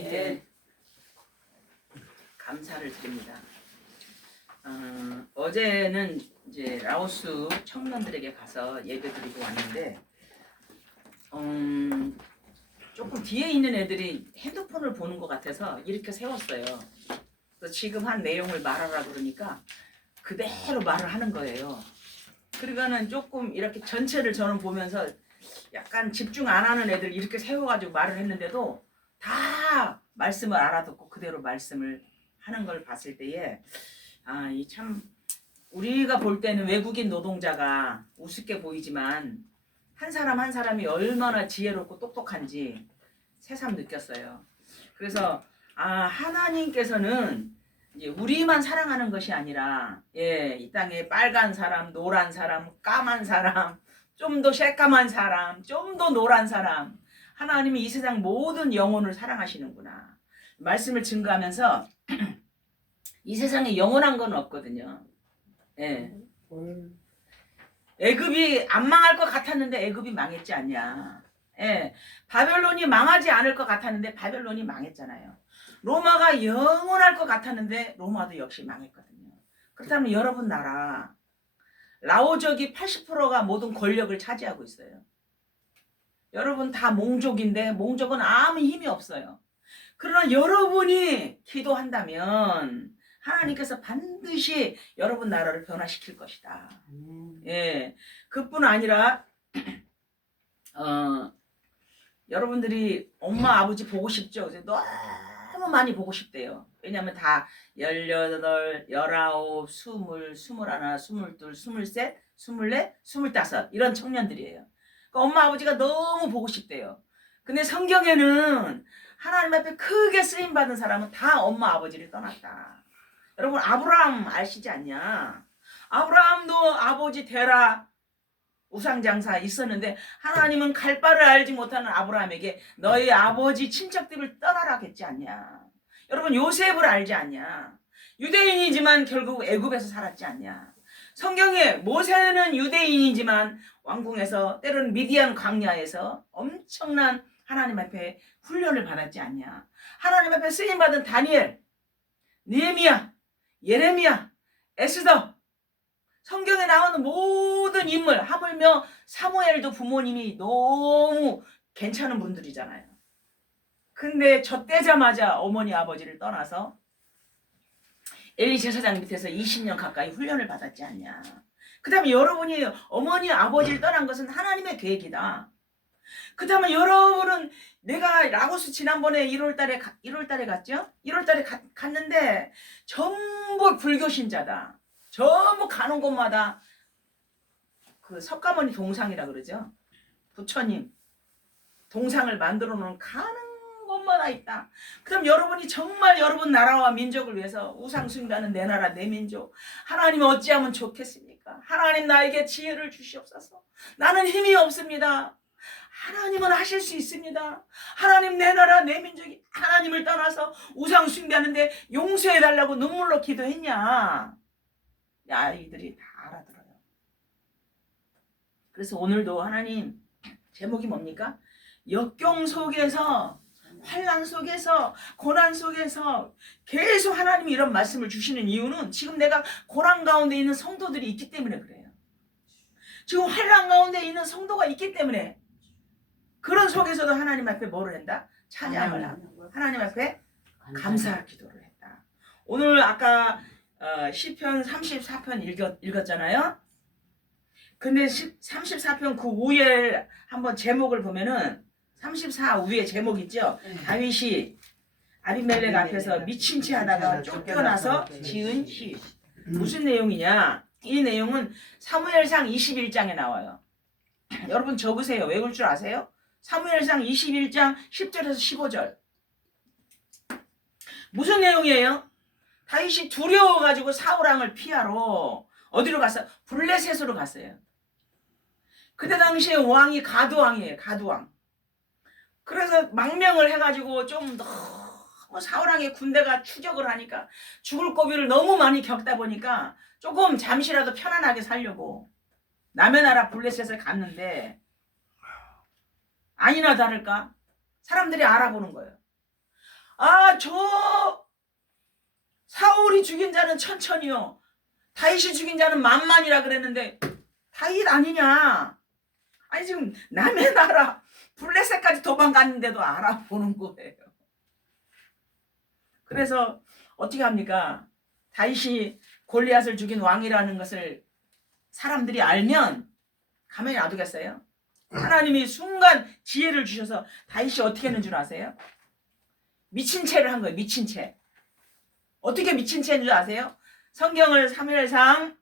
하나님께 감사를 드립니다. 어제는 이제 라오스 청년들에게 가서 예배드리고 왔는데 조금 뒤에 있는 애들이 핸드폰을 보는 것 같아서 이렇게 세웠어요. 그래서 지금 한 내용을 말하라 그러니까 그대로 말을 하는 거예요. 그러니까는 조금 이렇게 전체를 저는 보면서 약간 집중 안 하는 애들 이렇게 세워가지고 말을 했는데도 다 말씀을 알아듣고 그대로 말씀을 하는 걸 봤을 때에 이 참 우리가 볼 때는 외국인 노동자가 우습게 보이지만 한 사람 한 사람이 얼마나 지혜롭고 똑똑한지 새삼 느꼈어요. 그래서 하나님께서는 이제 우리만 사랑하는 것이 아니라 이 땅에 빨간 사람, 노란 사람, 까만 사람, 좀 더 새까만 사람, 좀 더 노란 사람, 하나님이 이 세상 모든 영혼을 사랑하시는구나. 말씀을 증거하면서 이 세상에 영원한 건 없거든요. 애굽이 안 망할 것 같았는데 애굽이 망했지 않냐. 바벨론이 망하지 않을 것 같았는데 바벨론이 망했잖아요. 로마가 영원할 것 같았는데 로마도 역시 망했거든요. 그렇다면 여러분 나라 라오족이 80%가 모든 권력을 차지하고 있어요. 여러분 다 몽족인데 몽족은 아무 힘이 없어요. 그러나 여러분이 기도한다면 하나님께서 반드시 여러분 나라를 변화시킬 것이다. 그뿐 아니라 여러분들이 엄마 아버지 보고 싶죠? 너무 많이 보고 싶대요. 왜냐하면 다 18, 19, 20, 21, 22, 23, 24, 25 이런 청년들이에요. 그러니까 엄마 아버지가 너무 보고 싶대요. 근데 성경에는 하나님 앞에 크게 쓰임받은 사람은 다 엄마 아버지를 떠났다. 여러분 아브라함 아시지 않냐? 아브라함도 아버지 데라 우상장사 있었는데 하나님은 갈 바를 알지 못하는 아브라함에게 너희 아버지 친척들을 떠나라 했지 않냐. 여러분 요셉을 알지 않냐. 유대인이지만 결국 애굽에서 살았지 않냐. 성경에 모세는 유대인이지만 왕궁에서 때로는 미디안 광야에서 엄청난 하나님 앞에 훈련을 받았지 않냐. 하나님 앞에 쓰임받은 다니엘, 느헤미야, 예레미야, 에스더, 성경에 나오는 모든 인물, 하물며 사무엘도 부모님이 너무 괜찮은 분들이잖아요. 근데 젖대자마자 어머니 아버지를 떠나서 엘리 제사장 밑에서 20년 가까이 훈련을 받았지 않냐. 그 다음에 여러분이 어머니 아버지를 떠난 것은 하나님의 계획이다. 그 다음에 여러분은 내가 라오스 지난번에 1월달에 갔죠? 1월달에 갔는데 전부 불교 신자다. 전부 가는 곳마다 그 석가모니 동상이라 그러죠. 부처님 동상을 만들어 놓은 가는 곳마다 있다. 그럼 여러분이 정말 여러분 나라와 민족을 위해서 우상 숭배하는 내 나라 내 민족 하나님 어찌하면 좋겠습니까? 하나님 나에게 지혜를 주시옵소서. 나는 힘이 없습니다. 하나님은 하실 수 있습니다. 하나님 내 나라 내 민족이 하나님을 떠나서 우상 숭배하는데 용서해달라고 눈물로 기도했냐. 아이들이 다 알아들어요. 그래서 오늘도 하나님 제목이 뭡니까? 역경 속에서 환난 속에서 고난 속에서 계속 하나님이 이런 말씀을 주시는 이유는 지금 내가 고난 가운데 있는 성도들이 있기 때문에 그래요. 지금 환난 가운데 있는 성도가 있기 때문에 그런 속에서도 하나님 앞에 뭐를 한다? 찬양을 하고 하나님 앞에 감사 기도를 했다. 오늘 아까 시편 34편 읽었잖아요. 근데 34편 그 위에 한번 제목을 보면은 34 위에 제목 있죠. 다윗이 아비멜렉 앞에서 미친 채 하다가 쫓겨나서 지은 시. 무슨 내용이냐? 이 내용은 사무엘상 21장에 나와요. 여러분 적으세요. 외울 줄 아세요? 사무엘상 21장 10절에서 15절. 무슨 내용이에요? 다윗이 두려워가지고 사울왕을 피하러 어디로 갔어? 블레셋으로 갔어요. 그때 당시에 왕이 가두왕이에요. 가두왕. 그래서 망명을 해가지고 좀 너무 사울왕의 군대가 추격을 하니까 죽을 고비를 너무 많이 겪다 보니까 조금 잠시라도 편안하게 살려고 남의 나라 블레셋을 갔는데 아니나 다를까 사람들이 알아보는 거예요. 저 사울이 죽인 자는 천천히요 다윗이 죽인 자는 만만이라 그랬는데 다윗 아니냐? 아니 지금 남의 나라 블레셋까지 도망갔는데도 알아보는 거예요. 그래서 어떻게 합니까? 다윗이 골리앗을 죽인 왕이라는 것을 사람들이 알면 가만히 놔두겠어요? 하나님이 순간 지혜를 주셔서 다윗이 어떻게 했는 줄 아세요? 미친 채를 한 거예요. 미친 채. 어떻게 미친 채인 줄 아세요? 성경을 사무엘상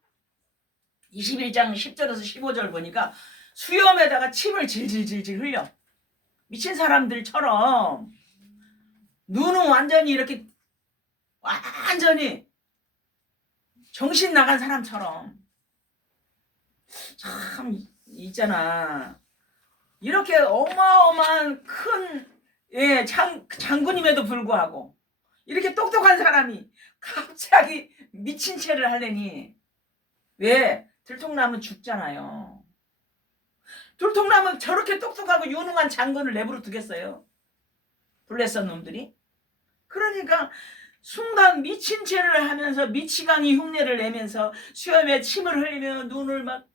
21장 10절에서 15절 보니까 수염에다가 침을 질질질질 흘려. 미친 사람들처럼 눈은 완전히 이렇게 완전히 정신 나간 사람처럼 참 있잖아. 이렇게 어마어마한 큰 장군임에도 불구하고 이렇게 똑똑한 사람이 갑자기 미친 채를 하려니 왜? 들통나면 죽잖아요. 들통나면 저렇게 똑똑하고 유능한 장군을 내버려 두겠어요? 블레셋 놈들이? 그러니까 순간 미친 채를 하면서 미치광이 흉내를 내면서 수염에 침을 흘리며 눈을 막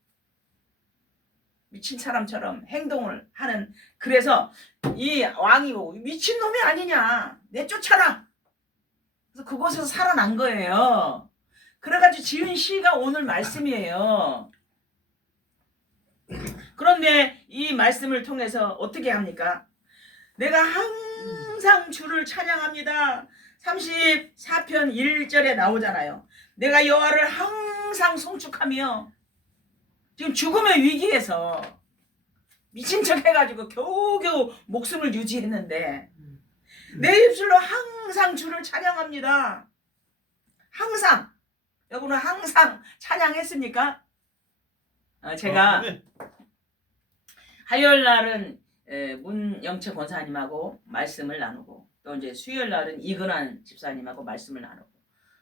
미친 사람처럼 행동을 하는 그래서 이 왕이 미친놈이 아니냐 내쫓아라 그래서 그곳에서 살아난 거예요. 그래가지고 지은 시가 오늘 말씀이에요. 그런데 이 말씀을 통해서 어떻게 합니까? 내가 항상 주를 찬양합니다. 34편 1절에 나오잖아요. 내가 여호와를 항상 송축하며 지금 죽음의 위기에서 미친 척 해가지고 겨우겨우 목숨을 유지했는데 내 입술로 항상 주를 찬양합니다. 항상 여러분은 항상 찬양했습니까? 제가 화요일 날은 문영채 권사님하고 말씀을 나누고 또 이제 수요일 날은 이근환 집사님하고 말씀을 나누고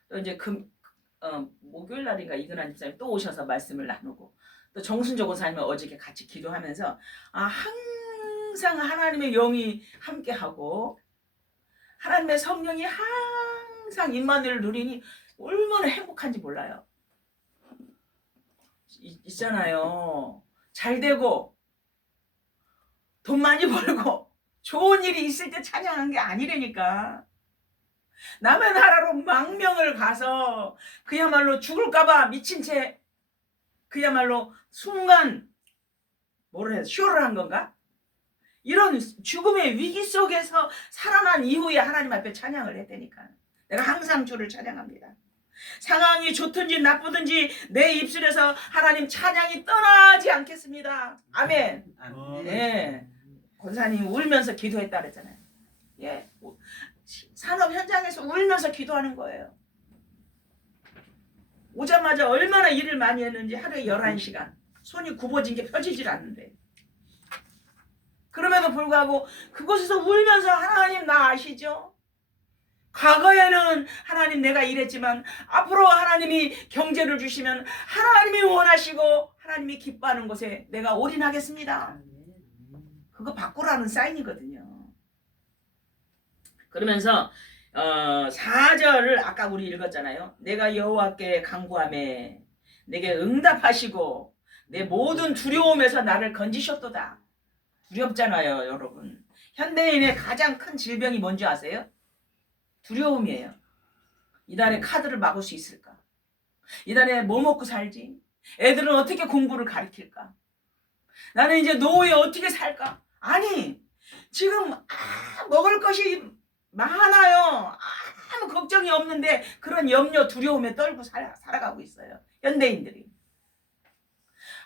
또 이제 목요일 날인가 이근환 집사님 또 오셔서 말씀을 나누고 또 정순조 권사님은 어저께 같이 기도하면서 항상 하나님의 영이 함께하고 하나님의 성령이 항상 임마누엘을 누리니 얼마나 행복한지 몰라요. 있잖아요. 잘 되고 돈 많이 벌고 좋은 일이 있을 때 찬양한 게 아니라니까. 남의 나라로 망명을 가서 그야말로 죽을까봐 미친 채 그야말로 순간 뭐를 해서 쇼를 한 건가? 이런 죽음의 위기 속에서 살아난 이후에 하나님 앞에 찬양을 했다니까. 내가 항상 주를 찬양합니다. 상황이 좋든지 나쁘든지 내 입술에서 하나님 찬양이 떠나지 않겠습니다. 아멘. 예. 권사님이 울면서 기도했다 그랬잖아요. 예. 산업 현장에서 울면서 기도하는 거예요. 오자마자 얼마나 일을 많이 했는지 하루에 11시간. 손이 굽어진 게 펴지질 않는데. 그럼에도 불구하고 그곳에서 울면서 하나님 나 아시죠? 과거에는 하나님 내가 이랬지만 앞으로 하나님이 경제를 주시면 하나님이 원하시고 하나님이 기뻐하는 곳에 내가 올인하겠습니다. 그거 바꾸라는 사인이거든요. 그러면서 4절을 아까 우리 읽었잖아요. 내가 여호와께 간구하매 내게 응답하시고 내 모든 두려움에서 나를 건지셨도다. 두렵잖아요, 여러분. 현대인의 가장 큰 질병이 뭔지 아세요? 두려움이에요. 이달에 카드를 막을 수 있을까? 이달에 뭐 먹고 살지? 애들은 어떻게 공부를 가르칠까? 나는 이제 노후에 어떻게 살까? 아니, 지금 먹을 것이 많아요. 아무 걱정이 없는데 그런 염려, 두려움에 떨고 살아가고 있어요. 현대인들이.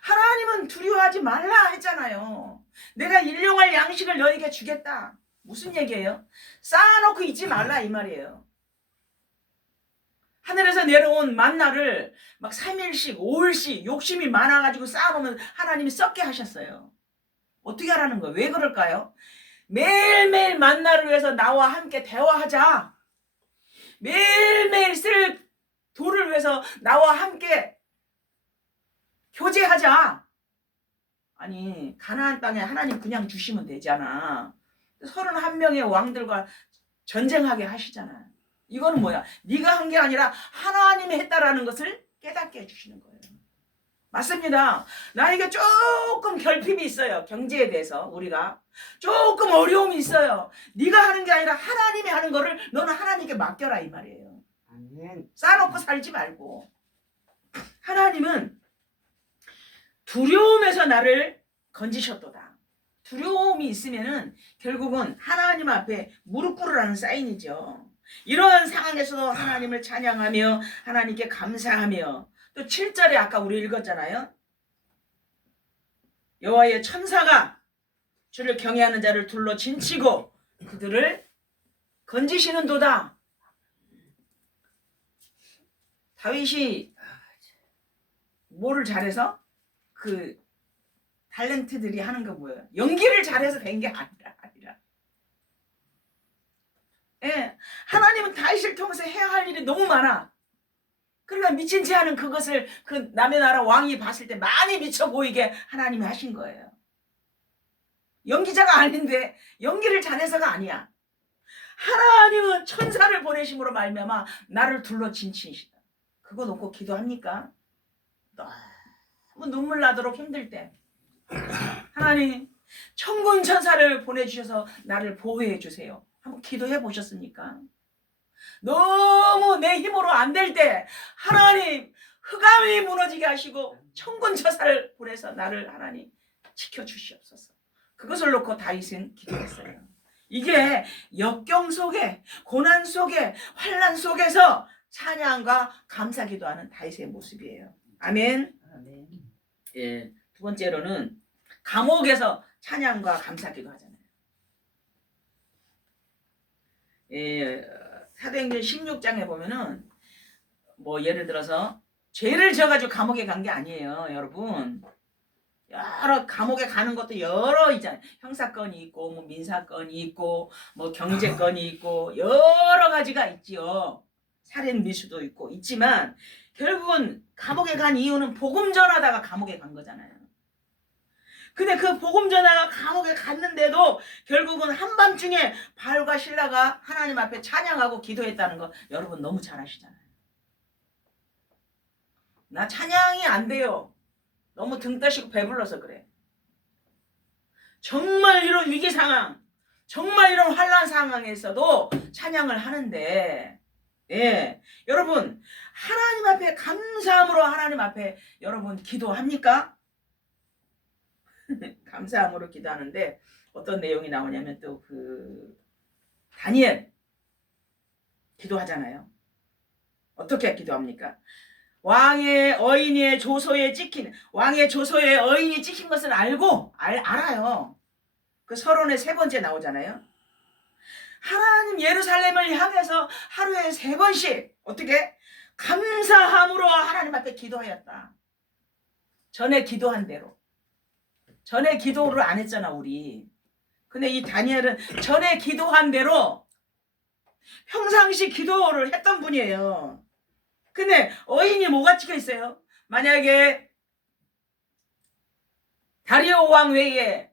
하나님은 두려워하지 말라 했잖아요. 내가 일용할 양식을 너에게 주겠다. 무슨 얘기예요? 쌓아놓고 있지 말라 이 말이에요. 하늘에서 내려온 만나를 막 3일씩 5일씩 욕심이 많아가지고 쌓아놓으면 하나님이 썩게 하셨어요. 어떻게 하라는 거예요? 왜 그럴까요? 매일매일 만나를 위해서 나와 함께 대화하자. 매일매일 쓸 돈을 위해서 나와 함께 교제하자. 아니 가나안 땅에 하나님 그냥 주시면 되잖아. 31명의 왕들과 전쟁하게 하시잖아요. 이거는 뭐야? 네가 한 게 아니라 하나님이 했다라는 것을 깨닫게 해주시는 거예요. 맞습니다. 나에게 조금 결핍이 있어요. 경제에 대해서 우리가 조금 어려움이 있어요. 네가 하는 게 아니라 하나님이 하는 거를 너는 하나님께 맡겨라 이 말이에요. 아멘. 쌓아놓고 살지 말고. 하나님은 두려움에서 나를 건지셨도다. 두려움이 있으면은 결국은 하나님 앞에 무릎 꿇으라는 사인이죠. 이러한 상황에서도 하나님을 찬양하며 하나님께 감사하며 또 7절에 아까 우리 읽었잖아요. 여호와의 천사가 주를 경외하는 자를 둘러 진치고 그들을 건지시는도다. 다윗이 뭐를 잘해서? 그 탤런트들이 하는 거 뭐예요? 연기를 잘해서 된 게 아니라. 예, 하나님은 다윗을 통해서 해야 할 일이 너무 많아. 그러니까 미친 체 하는 그것을 그 남의 나라 왕이 봤을 때 많이 미쳐 보이게 하나님이 하신 거예요. 연기자가 아닌데 연기를 잘해서가 아니야. 하나님은 천사를 보내심으로 말미암아 나를 둘러 진치시다. 그거 놓고 기도합니까? 너무 눈물 나도록 힘들 때 하나님 천군 천사를 보내주셔서 나를 보호해 주세요. 한번 기도해 보셨습니까? 너무 내 힘으로 안 될 때 하나님 흑암이 무너지게 하시고 천군 천사를 보내서 나를 하나님 지켜주시옵소서. 그것을 놓고 다윗은 기도했어요. 이게 역경 속에 고난 속에 환난 속에서 찬양과 감사 기도하는 다윗의 모습이에요. 아멘. 아멘. 예, 두 번째로는 감옥에서 찬양과 감사 기도하잖아요. 예, 사도행전 16장에 보면은 뭐 예를 들어서 죄를 져가지고 감옥에 간 게 아니에요, 여러분. 여러 감옥에 가는 것도 여러 있잖아요. 형사건이 있고 뭐 민사건이 있고 뭐 경제건이 있고 여러 가지가 있지요. 살인 미수도 있고 있지만 결국은 감옥에 간 이유는 복음 전하다가 감옥에 간 거잖아요. 근데 그 복음 전하다가 감옥에 갔는데도 결국은 한밤중에 바울과 실라가 하나님 앞에 찬양하고 기도했다는 거 여러분 너무 잘 아시잖아요. 나 찬양이 안 돼요. 너무 등 떠시고 배불러서 그래. 정말 이런 위기 상황, 정말 이런 환난 상황에서도 찬양을 하는데, 예, 여러분 하나님 앞에 감사함으로 하나님 앞에 여러분 기도합니까? 감사함으로 기도하는데 어떤 내용이 나오냐면 또 그 다니엘 기도하잖아요. 어떻게 기도합니까? 왕의 어인의 조소에 찍힌 왕의 조소에 어인이 찍힌 것을 알아요. 그 서론의 3번째 나오잖아요. 하나님 예루살렘을 향해서 하루에 3번씩 어떻게 감사함으로 하나님 앞에 기도하였다. 전에 기도한 대로. 전에 기도를 안 했잖아 우리. 근데 이 다니엘은 전에 기도한 대로 평상시 기도를 했던 분이에요. 근데 어인이 뭐가 찍혀 있어요? 만약에 다리오 왕 외에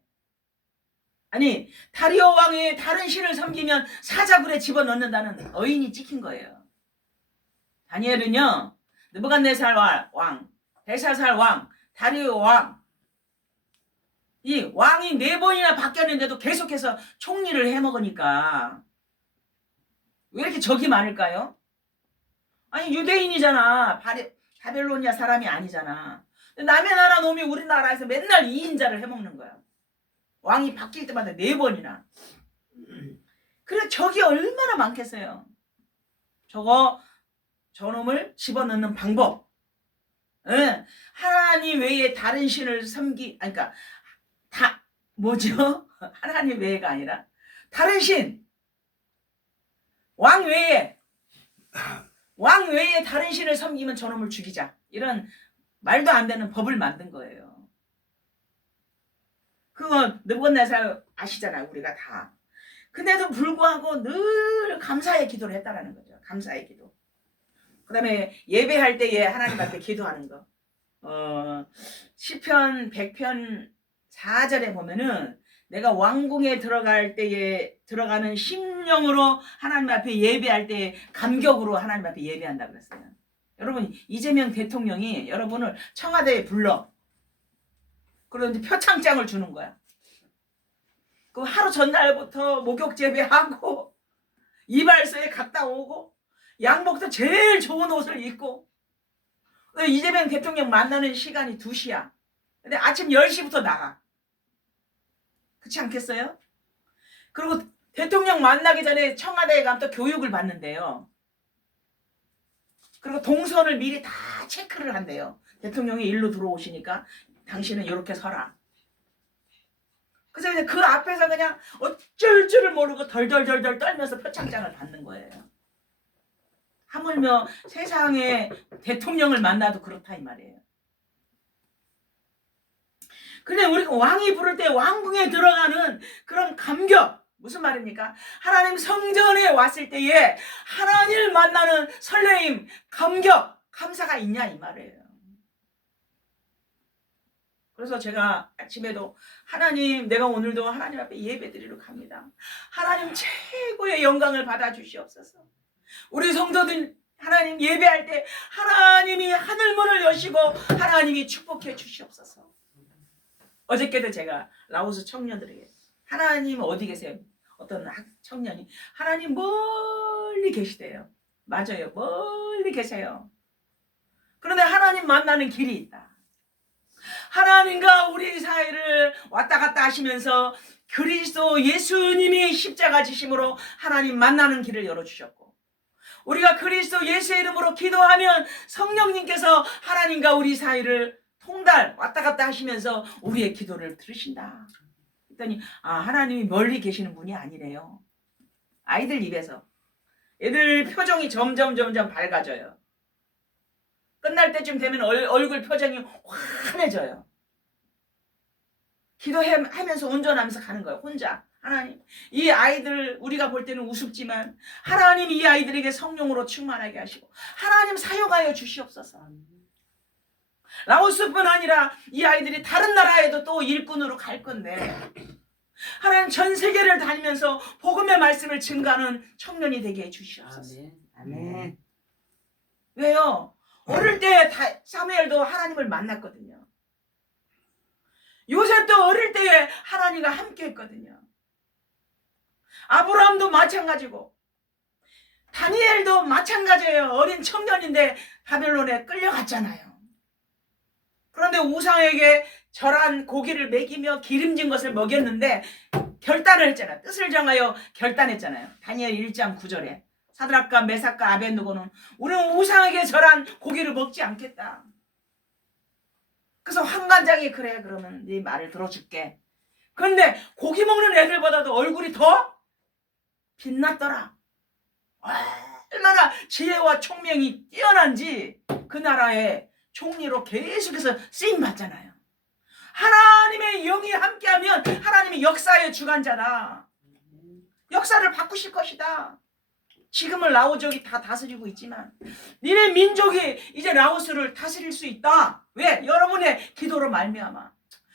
다른 신을 섬기면 사자굴에 집어넣는다는 어인이 찍힌 거예요. 다니엘은요 느부갓네살 왕, 벨사살 왕, 다리오 왕 이 왕이 4번이나 바뀌었는데도 계속해서 총리를 해먹으니까 왜 이렇게 적이 많을까요? 아니 유대인이잖아. 바벨로니아 사람이 아니잖아. 남의 나라 놈이 우리나라에서 맨날 2인자를 해먹는 거야. 왕이 바뀔 때마다 4번이나. 그래 적이 얼마나 많겠어요. 저놈을 집어넣는 방법. 예, 하나님 외에 다른 신을 그러니까 뭐죠? 하나님 외에가 아니라 다른 신. 왕 외에 다른 신을 섬기면 저놈을 죽이자. 이런 말도 안 되는 법을 만든 거예요. 그거 느부갓네살 아시잖아요. 우리가 다. 근데도 불구하고 늘 감사의 기도를 했다라는 거죠. 감사의 기도. 그 다음에 예배할 때에 하나님 앞에 기도하는 거. 시편 100편 4절에 보면은 내가 왕궁에 들어갈 때에 들어가는 심령으로 하나님 앞에 예배할 때 감격으로 하나님 앞에 예배한다 그랬어요. 여러분 이재명 대통령이 여러분을 청와대에 불러. 그런데 표창장을 주는 거야. 그 하루 전날부터 목욕 재배하고 이발소에 갔다 오고 양복도 제일 좋은 옷을 입고 이재명 대통령 만나는 시간이 2시야. 근데 아침 10시부터 나가. 그렇지 않겠어요? 그리고 대통령 만나기 전에 청와대에 가면 또 교육을 받는데요. 그리고 동선을 미리 다 체크를 한대요. 대통령이 일로 들어오시니까 당신은 이렇게 서라. 그래서 그냥 그 앞에서 그냥 어쩔 줄을 모르고 덜덜덜덜 떨면서 표창장을 받는 거예요. 하물며 세상에 대통령을 만나도 그렇다 이 말이에요. 근데 우리가 왕이 부를 때 왕궁에 들어가는 그런 감격, 무슨 말입니까? 하나님 성전에 왔을 때에 하나님을 만나는 설레임, 감격, 감사가 있냐 이 말이에요. 그래서 제가 아침에도 하나님, 내가 오늘도 하나님 앞에 예배드리러 갑니다. 하나님 최고의 영광을 받아주시옵소서. 우리 성도들 하나님 예배할 때 하나님이 하늘문을 여시고 하나님이 축복해 주시옵소서. 어저께도 제가 라오스 청년들에게 하나님 어디 계세요? 어떤 청년이 하나님 멀리 계시대요. 맞아요. 멀리 계세요. 그런데 하나님 만나는 길이 있다. 하나님과 우리 사이를 왔다 갔다 하시면서 그리스도 예수님이 십자가 지심으로 하나님 만나는 길을 열어주셨고, 우리가 그리스도 예수의 이름으로 기도하면 성령님께서 하나님과 우리 사이를 통달 왔다 갔다 하시면서 우리의 기도를 들으신다. 그랬더니 하나님이 멀리 계시는 분이 아니래요. 아이들 입에서 애들 표정이 점점 밝아져요. 끝날 때쯤 되면 얼굴 표정이 환해져요. 기도하면서 운전하면서 가는 거예요. 혼자. 하나님, 이 아이들 우리가 볼 때는 우습지만 하나님 이 아이들에게 성령으로 충만하게 하시고 하나님 사용하여 주시옵소서. 라오스뿐 아니라 이 아이들이 다른 나라에도 또 일꾼으로 갈 건데 하나님 전 세계를 다니면서 복음의 말씀을 증가하는 청년이 되게 해주시옵소서. 아멘. 왜요? 어릴 때 사무엘도 하나님을 만났거든요. 요셉도 어릴 때에 하나님과 함께 했거든요. 아브라함도 마찬가지고 다니엘도 마찬가지예요. 어린 청년인데 바벨론에 끌려갔잖아요. 그런데 우상에게 절한 고기를 먹이며 기름진 것을 먹였는데 결단을 했잖아요. 뜻을 정하여 결단했잖아요. 다니엘 1장 9절에 사드락과 메삭과 아벳느고는 우리는 우상에게 절한 고기를 먹지 않겠다. 그래서 환관장이 그래 그러면 네 말을 들어줄게. 그런데 고기 먹는 애들보다도 얼굴이 더 빛났더라. 얼마나 지혜와 총명이 뛰어난지 그 나라의 총리로 계속해서 쓰임받잖아요. 하나님의 영이 함께하면 하나님이 역사의 주관자다. 역사를 바꾸실 것이다. 지금은 라오족이 다 다스리고 있지만 니네 민족이 이제 라오스를 다스릴 수 있다. 왜? 여러분의 기도로 말미암아.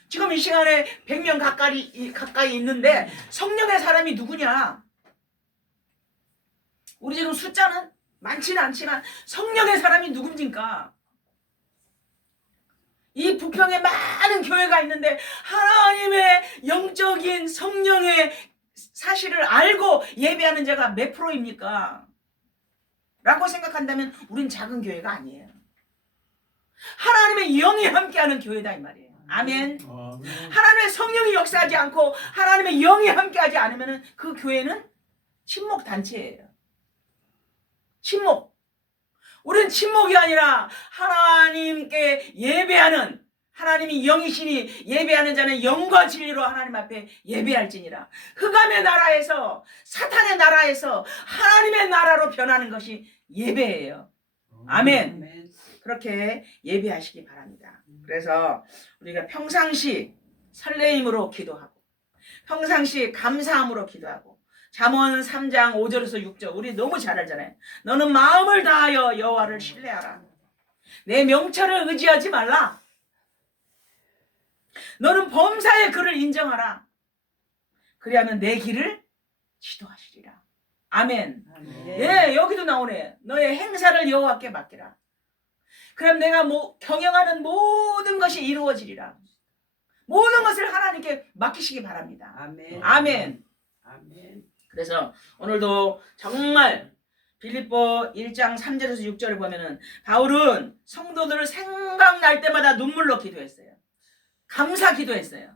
지금 이 시간에 100명 가까이 있는데 성령의 사람이 누구냐? 우리 지금 숫자는 많지는 않지만 성령의 사람이 누굽니까? 이 부평에 많은 교회가 있는데 하나님의 영적인 성령의 사실을 알고 예배하는 자가 몇 프로입니까? 라고 생각한다면 우린 작은 교회가 아니에요. 하나님의 영이 함께하는 교회다 이 말이에요. 아멘. 하나님의 성령이 역사하지 않고 하나님의 영이 함께하지 않으면 그 교회는 침묵 단체예요. 침묵. 우리는 침묵이 아니라 하나님께 예배하는, 하나님이 영이시니 예배하는 자는 영과 진리로 하나님 앞에 예배할지니라. 흑암의 나라에서, 사탄의 나라에서 하나님의 나라로 변하는 것이 예배예요. 아멘. 그렇게 예배하시기 바랍니다. 그래서 우리가 평상시 설레임으로 기도하고 평상시 감사함으로 기도하고 잠언 3장 5절에서 6절 우리 너무 잘 알잖아요. 너는 마음을 다하여 여호와를 신뢰하라. 내 명철을 의지하지 말라. 너는 범사의 그를 인정하라. 그리하면 내 길을 지도하시리라. 아멘. 아멘. 예, 여기도 나오네. 너의 행사를 여호와께 맡기라. 그럼 내가 경영하는 모든 것이 이루어지리라. 모든 것을 하나님께 맡기시기 바랍니다. 아멘. 아멘. 아멘. 그래서 오늘도 정말 빌립보 1장 3절에서 6절을 보면은 바울은 성도들을 생각날 때마다 눈물로 기도했어요. 감사 기도했어요.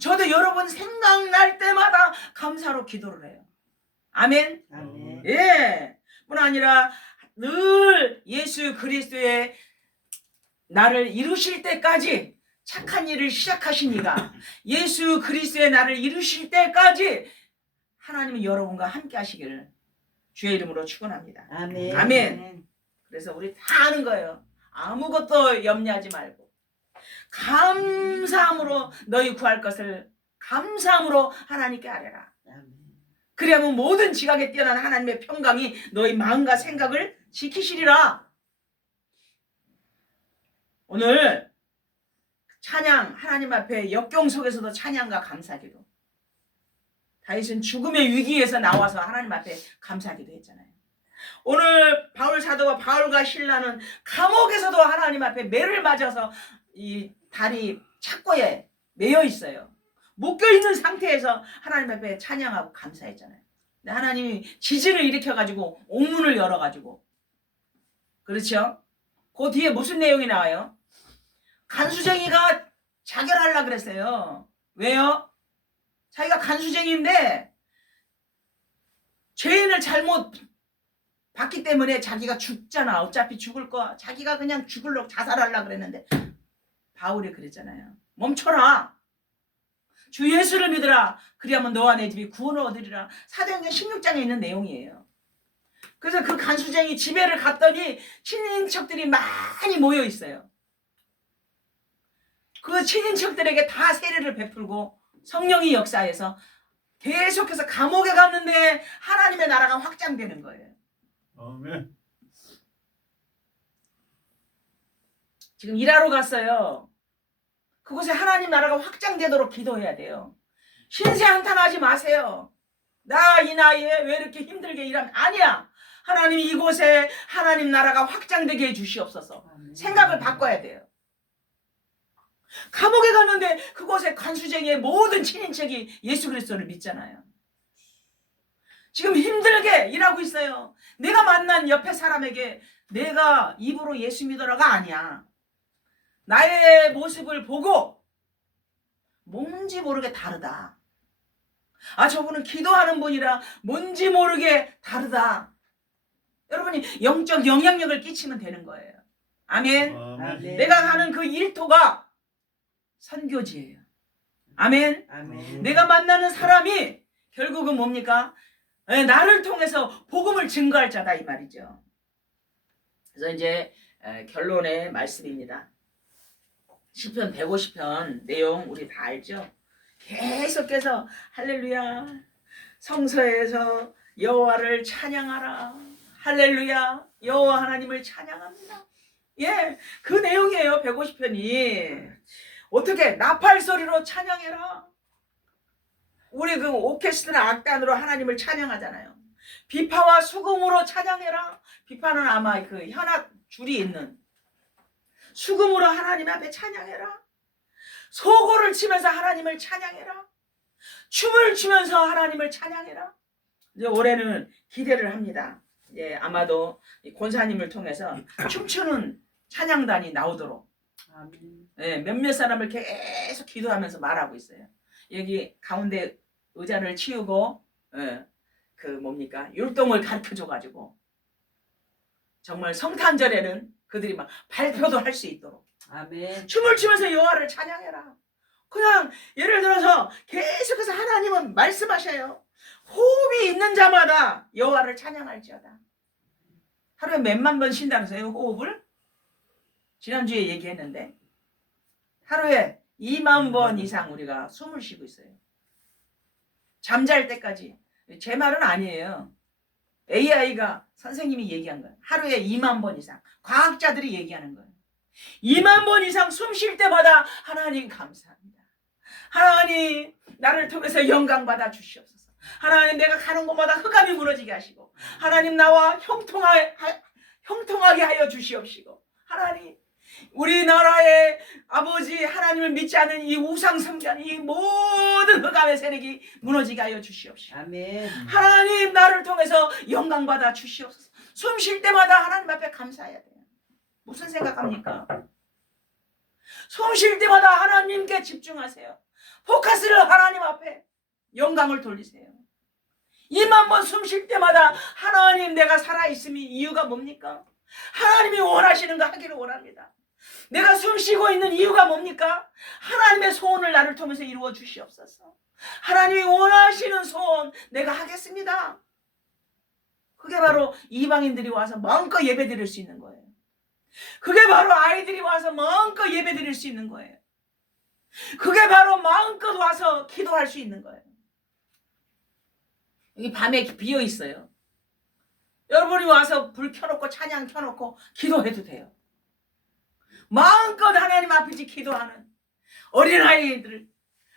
저도 여러분 생각날 때마다 감사로 기도를 해요. 아멘. 아멘. 예. 뿐 아니라 늘 예수 그리스도의 나를 이루실 때까지 착한 일을 시작하신 이가 예수 그리스도의 나를 이루실 때까지 하나님은 여러분과 함께 하시기를 주의 이름으로 축원합니다. 아멘. 아멘. 그래서 우리 다 아는 거예요. 아무것도 염려하지 말고 감사함으로 너희 구할 것을 감사함으로 하나님께 아뢰라. 아멘. 그리하면 모든 지각에 뛰어난 하나님의 평강이 너희 마음과 생각을 지키시리라. 오늘 찬양 하나님 앞에 역경 속에서도 찬양과 감사기도. 다윗은 죽음의 위기에서 나와서 하나님 앞에 감사기도 했잖아요. 오늘 바울 사도가 바울과 신라는 감옥에서도 하나님 앞에 매를 맞아서 이 다리 착고에 매여 있어요. 묶여 있는 상태에서 하나님 앞에 찬양하고 감사했잖아요. 근데 하나님이 지진을 일으켜 가지고 옥문을 열어 가지고, 그렇죠? 그 뒤에 무슨 내용이 나와요? 간수쟁이가 자결하려고 그랬어요. 왜요? 자기가 간수쟁이인데 죄인을 잘못 봤기 때문에 자기가 죽잖아. 어차피 죽을 거. 자기가 그냥 죽으려고 자살하려고 그랬는데 바울이 그랬잖아요. 멈춰라. 주 예수를 믿으라. 그리하면 너와 내 집이 구원을 얻으리라. 사도행전 16장에 있는 내용이에요. 그래서 그 간수쟁이 집에를 갔더니 친인척들이 많이 모여 있어요. 그 친인척들에게 다 세례를 베풀고 성령이 역사해서 계속해서 감옥에 갔는데 하나님의 나라가 확장되는 거예요. 아멘. 지금 일하러 갔어요. 그곳에 하나님 나라가 확장되도록 기도해야 돼요. 신세 한탄하지 마세요. 나 이 나이에 왜 이렇게 힘들게 일하면 아니야. 하나님 이곳에 하나님 나라가 확장되게 해주시옵소서. 아멘. 생각을 바꿔야 돼요. 감옥에 갔는데 그곳에 간수쟁이의 모든 친인척이 예수 그리스도를 믿잖아요. 지금 힘들게 일하고 있어요. 내가 만난 옆에 사람에게 내가 입으로 예수 믿어라가 아니야. 나의 모습을 보고 뭔지 모르게 다르다. 아, 저분은 기도하는 분이라 뭔지 모르게 다르다. 여러분이 영적 영향력을 끼치면 되는 거예요. 아멘. 아멘. 내가 가는 그 일터가 선교지예요. 아멘. 아멘. 내가 만나는 사람이 결국은 뭡니까? 나를 통해서 복음을 증거할 자다 이 말이죠. 그래서 이제 결론의 말씀입니다. 시편 150편 내용 우리 다 알죠? 계속해서 할렐루야 성서에서 여호와를 찬양하라. 할렐루야 여호와 하나님을 찬양합니다. 예, 그 내용이에요. 150편이. 어떻게 나팔 소리로 찬양해라. 우리 그 오케스트라 악단으로 하나님을 찬양하잖아요. 비파와 수금으로 찬양해라. 비파는 아마 그 현악 줄이 있는 수금으로 하나님 앞에 찬양해라. 소고를 치면서 하나님을 찬양해라. 춤을 추면서 하나님을 찬양해라. 이제 올해는 기대를 합니다. 이제 아마도 권사님을 통해서 춤추는 찬양단이 나오도록 몇몇 사람을 계속 기도하면서 말하고 있어요. 여기 가운데 의자를 치우고 그 뭡니까 율동을 가르쳐줘 가지고 정말 성탄절에는 그들이 막 발표도 할 수 있도록 아멘. 춤을 추면서 여호와를 찬양해라. 그냥 예를 들어서 계속해서 하나님은 말씀하셔요. 호흡이 있는 자마다 여호와를 찬양할지어다. 하루에 몇만 번 쉰다면서요 호흡을? 지난주에 얘기했는데 하루에 2만 번 이상 우리가 숨을 쉬고 있어요. 잠잘 때까지. 제 말은 아니에요. AI가 선생님이 얘기한 거예요. 하루에 2만 번 이상. 과학자들이 얘기하는 거예요. 2만 번 이상 숨 쉴 때마다 하나님 감사합니다. 하나님 나를 통해서 영광 받아 주시옵소서. 하나님 내가 가는 곳마다 흑암이 무너지게 하시고 하나님 나와 형통하게 하여 주시옵시고 하나님 우리나라의 아버지 하나님을 믿지 않는 이 우상 숭배하는 이 모든 흑암의 세력이 무너지게 하여 주시옵시고 아멘. 하나님 나를 통해서 영광 받아 주시옵소서. 숨 쉴 때마다 하나님 앞에 감사해야 돼요. 무슨 생각합니까? 숨 쉴 때마다 하나님께 집중하세요. 포커스를 하나님 앞에 영광을 돌리세요. 입만 번 숨 쉴 때마다 하나님 내가 살아있음이 이유가 뭡니까? 하나님이 원하시는 거 하기를 원합니다. 내가 숨 쉬고 있는 이유가 뭡니까? 하나님의 소원을 나를 통해서 이루어 주시옵소서. 하나님이 원하시는 소원 내가 하겠습니다. 그게 바로 이방인들이 와서 마음껏 예배 드릴 수 있는 거예요. 그게 바로 아이들이 와서 마음껏 예배 드릴 수 있는 거예요. 그게 바로 마음껏 와서 기도할 수 있는 거예요. 여기 밤에 비어 있어요. 여러분이 와서 불 켜놓고 찬양 켜놓고 기도해도 돼요. 마음껏 하나님 앞에 기도하는 어린아이들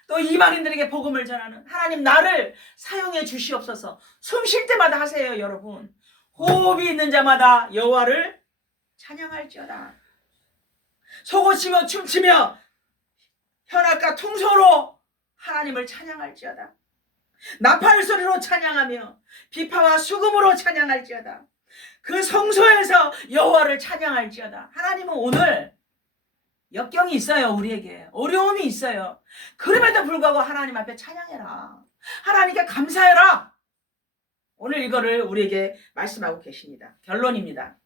또 이방인들에게 복음을 전하는 하나님 나를 사용해 주시옵소서. 숨 쉴 때마다 하세요. 여러분 호흡이 있는 자마다 여호와를 찬양할지어다. 속옷치며 춤추며 현악과 통소로 하나님을 찬양할지어다. 나팔소리로 찬양하며 비파와 수금으로 찬양할지어다. 그 성소에서 여호와를 찬양할지어다. 하나님은 오늘 역경이 있어요. 우리에게 어려움이 있어요. 그럼에도 불구하고 하나님 앞에 찬양해라. 하나님께 감사해라. 오늘 이거를 우리에게 말씀하고 계십니다. 결론입니다.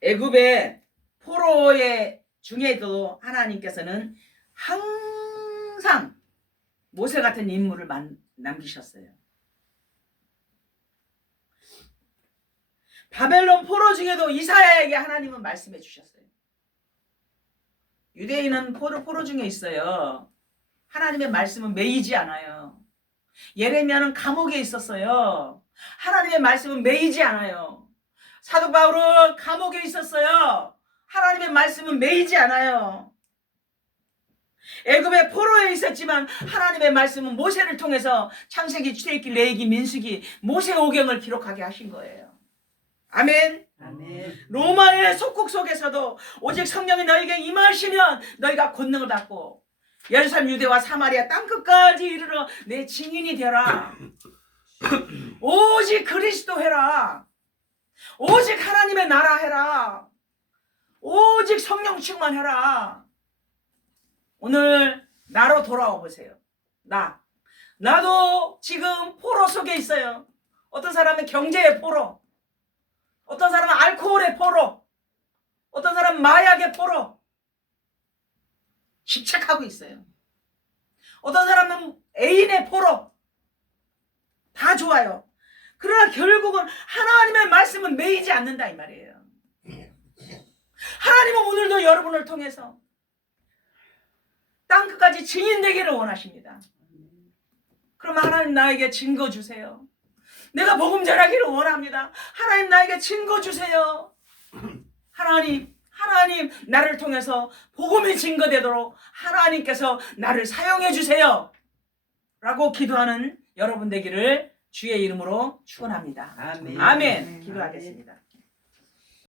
애굽의 포로의 중에도 하나님께서는 항상 모세 같은 인물을 남기셨어요. 바벨론 포로 중에도 이사야에게 하나님은 말씀해 주셨어요. 유대인은 포로 중에 있어요. 하나님의 말씀은 매이지 않아요. 예레미야는 감옥에 있었어요. 하나님의 말씀은 매이지 않아요. 사도 바울은 감옥에 있었어요. 하나님의 말씀은 매이지 않아요. 애굽의 포로에 있었지만 하나님의 말씀은 모세를 통해서 창세기, 출애굽기, 레위기, 민수기, 모세오경을 기록하게 하신 거예요. 아멘. 아멘. 로마의 속국 속에서도 오직 성령이 너에게 임하시면 너희가 권능을 받고 예루살렘, 유대와 사마리아 땅끝까지 이르러 내 증인이 되라. 오직 그리스도 해라. 오직 하나님의 나라 해라. 오직 성령 충만해라. 오늘 나로 돌아와 보세요. 나도 지금 포로 속에 있어요. 어떤 사람은 경제의 포로, 어떤 사람은 알코올의 포로, 어떤 사람은 마약의 포로 집착하고 있어요. 어떤 사람은 애인의 포로. 다 좋아요. 그러나 결국은 하나님의 말씀은 매이지 않는다 이 말이에요. 하나님은 오늘도 여러분을 통해서 땅끝까지 증인 되기를 원하십니다. 그러면 하나님 나에게 증거 주세요. 내가 복음 전하기를 원합니다. 하나님 나에게 증거 주세요. 하나님 나를 통해서 복음이 증거되도록 하나님께서 나를 사용해 주세요. 라고 기도하는 여러분 되기를 주의 이름으로 축원합니다. 아멘. 아멘. 기도하겠습니다.